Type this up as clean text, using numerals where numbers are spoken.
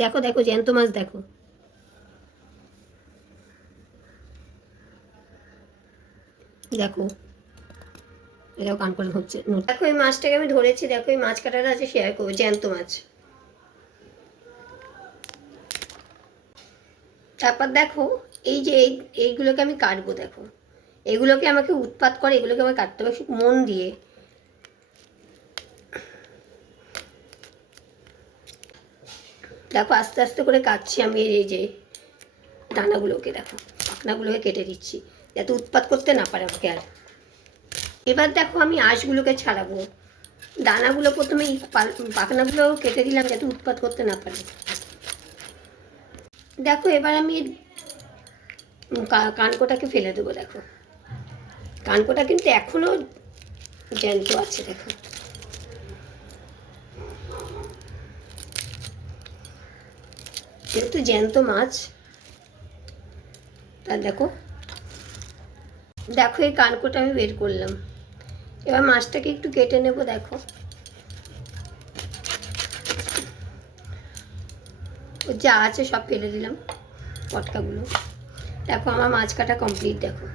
দেখো দেখো জ্যান্ত মাছ দেখো, দেখো এটাও কান করে হচ্ছে। দেখো এই মাছটাকে আমি ধরেছি, দেখো এই মাছ কাটাটা আছে শেয়ার করবো, জ্যান্ত মাছ। তারপর দেখো এই যে এইগুলোকে আমি কাটবো, দেখো এগুলোকে আমাকে উৎপাত করে, এগুলোকে আমাকে কাটতে হবে খুব মন দিয়ে। দেখো আস্তে আস্তে করে কাটছি আমি, এই যে ডানাগুলোকে দেখো, পাখনাগুলোকে কেটে দিচ্ছি যাতে উৎপাত করতে না পারে আমাকে আর। এবার দেখো আমি আঁশগুলোকে ছাড়াবো, দানাগুলো প্রথমে পাখনাগুলো কেটে দিলাম যাতে উৎপাত করতে না পারে। দেখো এবার আমি কানকোটাকে ফেলে দেবো, দেখো কানকোটা কিন্তু এখনো জ্যান্ত আছে, দেখো যেহেতু জ্যান্ত মাছ তা দেখো, দেখো এই কানকোটা আমি বের করলাম। এবার মাছটাকে একটু কেটে নেব, দেখো যা আছে সব ফেলে দিলাম পটকাগুলো। দেখো আমার মাছ কাটা কমপ্লিট, দেখো।